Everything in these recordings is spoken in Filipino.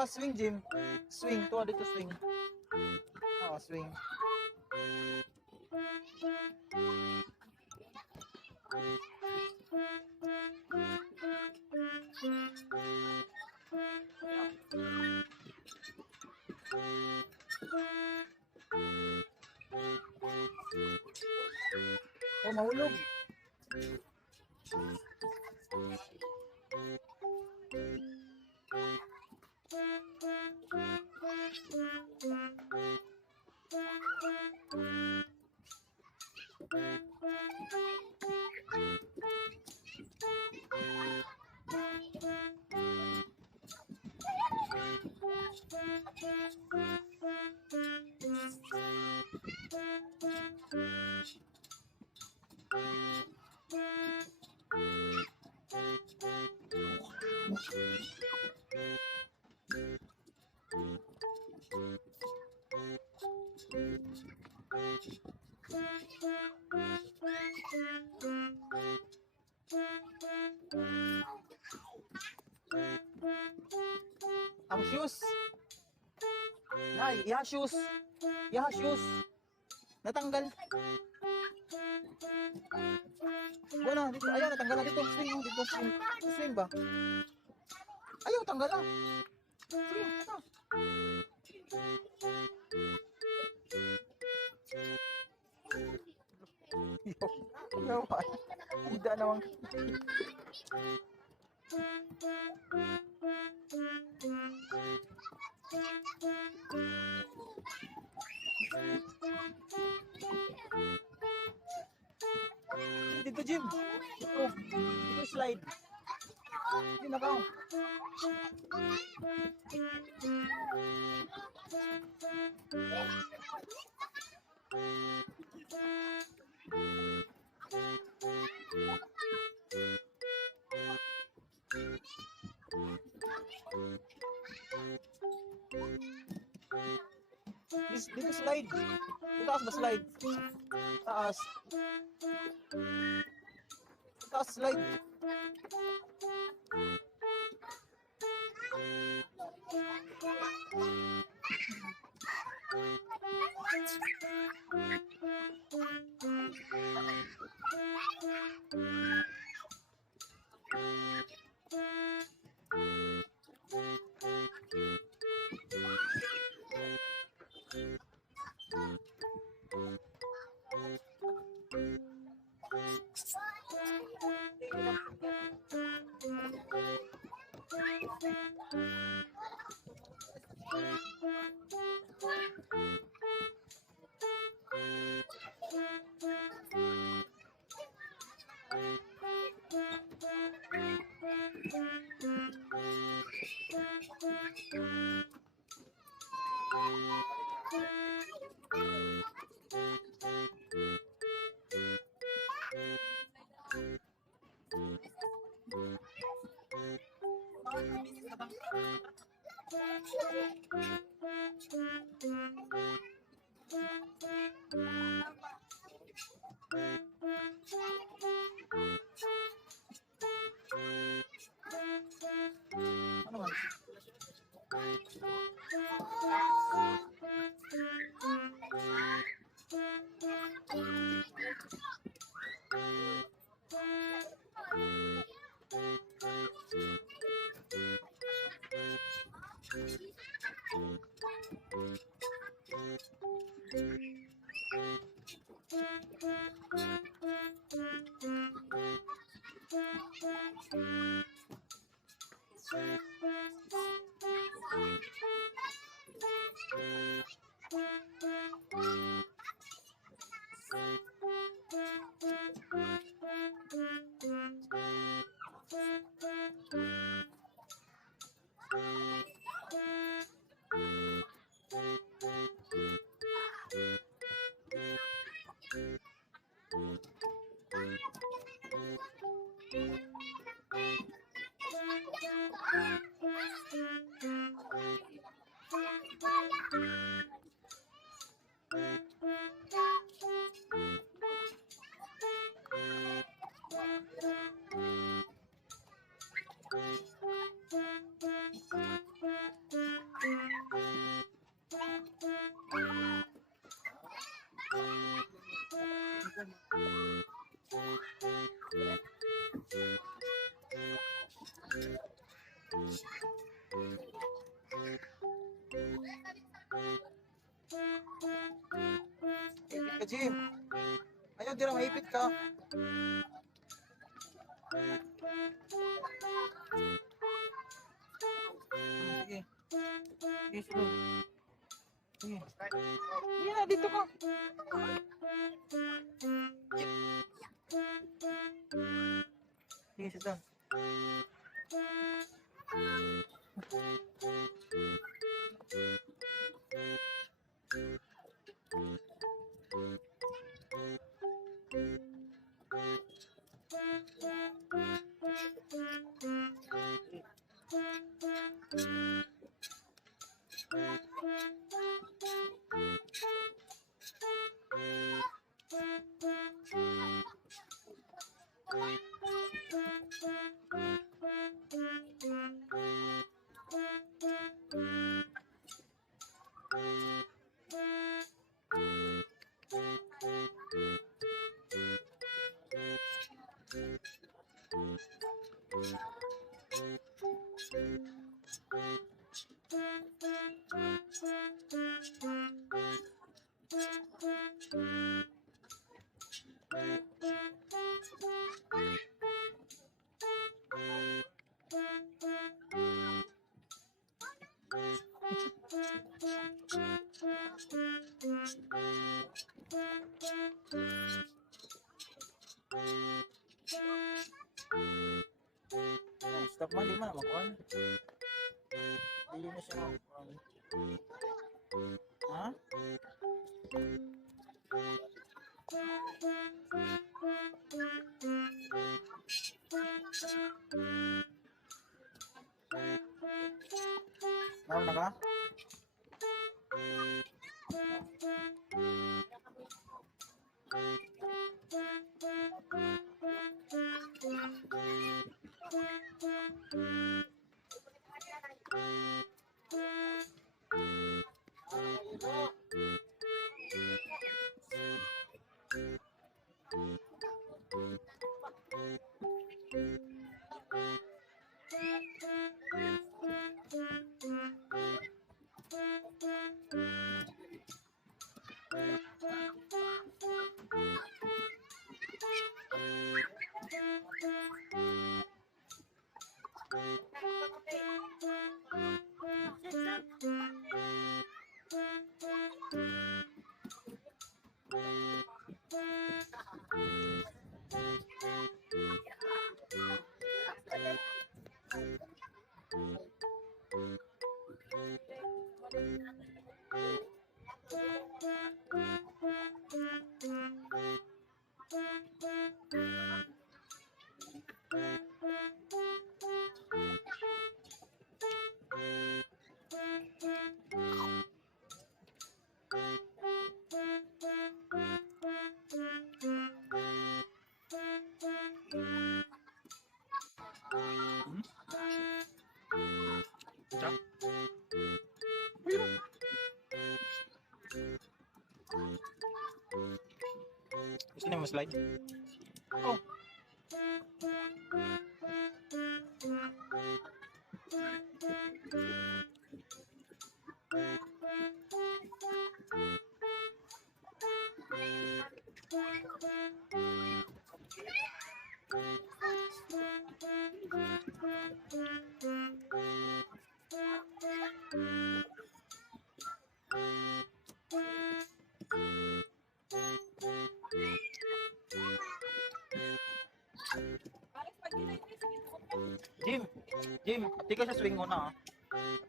ka swing, Jim. Swing, tuwa dito swing. Swing. Mahulog. Ang shoes. Nay, iha shoes. Iha shoes. Natanggal. Wala, dito. Ayaw, natanggal na dito. Swing, dito. Swing. Swing ba? Ayaw, tanggal na. Swing, ito. Ayaw, hindi naman. Dito, Jim. Dito slide. Hindi na ka. Dito slide. Taas ba slide? Taas. Taas slide. Ano man? Ipit ka, Jim. Ayaw, dira, maipit ka. Sige. Sige, sige. Sige. Sige na, dito ka. Sige, sit down. Stop man, di man makuhan. Hindi na siya makuhan. Ha? Naon na ka? Gusto niyo ma-slide? Oh. Jim, di ka siya swing muna ah.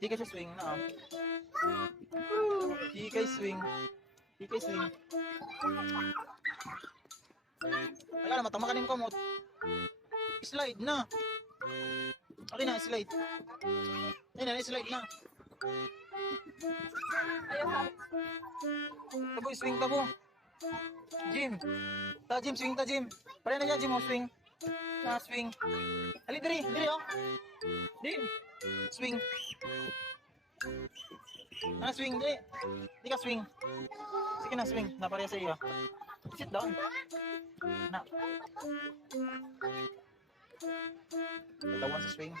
Di ka siya swing na ah. Di ka swing. Di ka swing. Wala na, matama ka rin ko mo. Slide na. Okay na, slide. Ayun na, slide na. Tabo, swing tabo. Jim. Ta, Jim, swing ta, Jim. Pare na siya, Jim, oh, swing. Na, swing. Ali, diri, oh. Diri. Swing. Na, swing, diri. Di ka swing. Sige na, swing. Napareha sa iyo. Sit down. Na. Dalawan sa swing.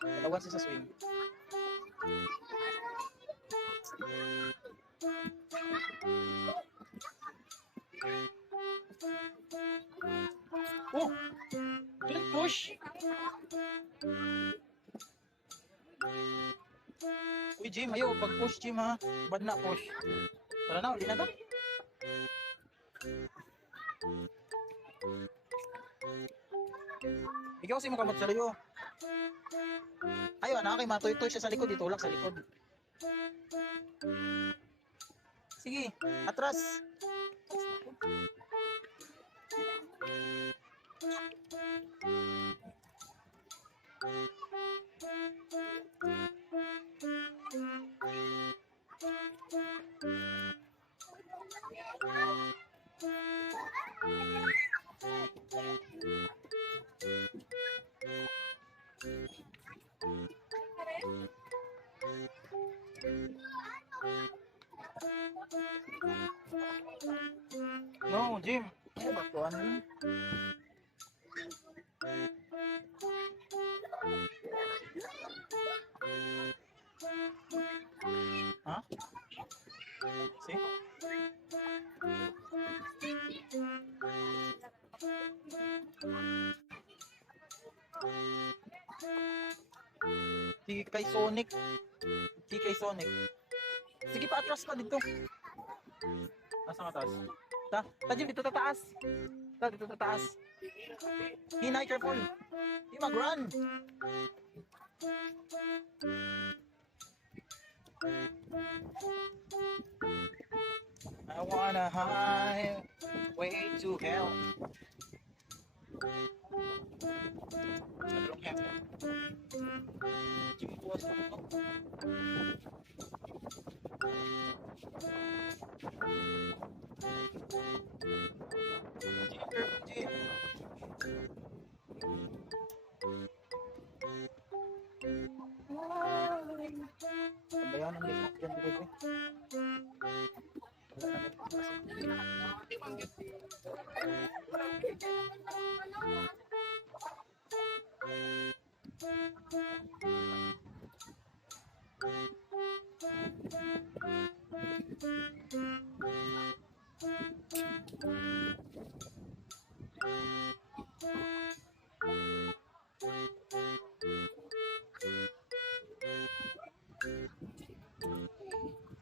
Dalawan sa swing. Oh! Don't push! Uy, Jim, ayaw. Pag-push, Jim, ha? Bad na push. Tara na, ulit na to. Ikaw kasi mo kamot sa layo. Ayaw, anak, kay matoy-toy siya sa likod. Itulak sa likod. Sige, atras. No, Jim. Ano ba ito? Ano yun? Ha? See? Sige kay Sonic. Sige kay Sonic. Sige pa, atras pa dito. Asa ka taas? Jim, dito tataas. Dito tataas. Hinay, careful. Di mag-run. I wanna highway to hell. I don't have it. Jim, buwas na ito. Sabayan ang lipat dyan dito.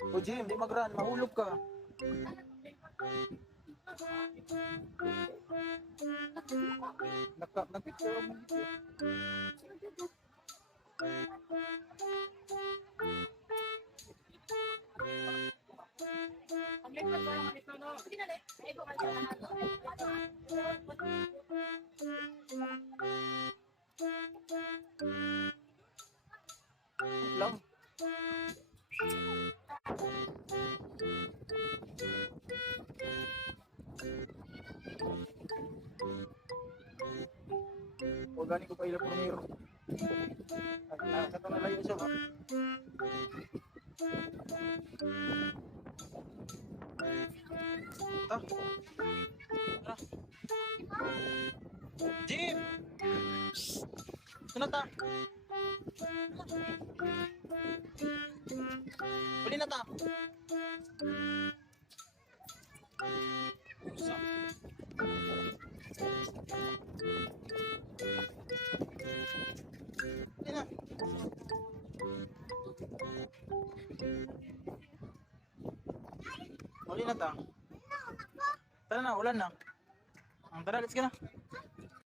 O Jim, di mag-run, mahulog ka. Nagpicture mo dito. Lang. Organic ko pa ilang pumiro. Nakakata na layo siya ba? Tara. Jim! Sunod ta. Uli na ta. Uli na. Uli na ta. Tara na, ulan na. Tara, let's go na.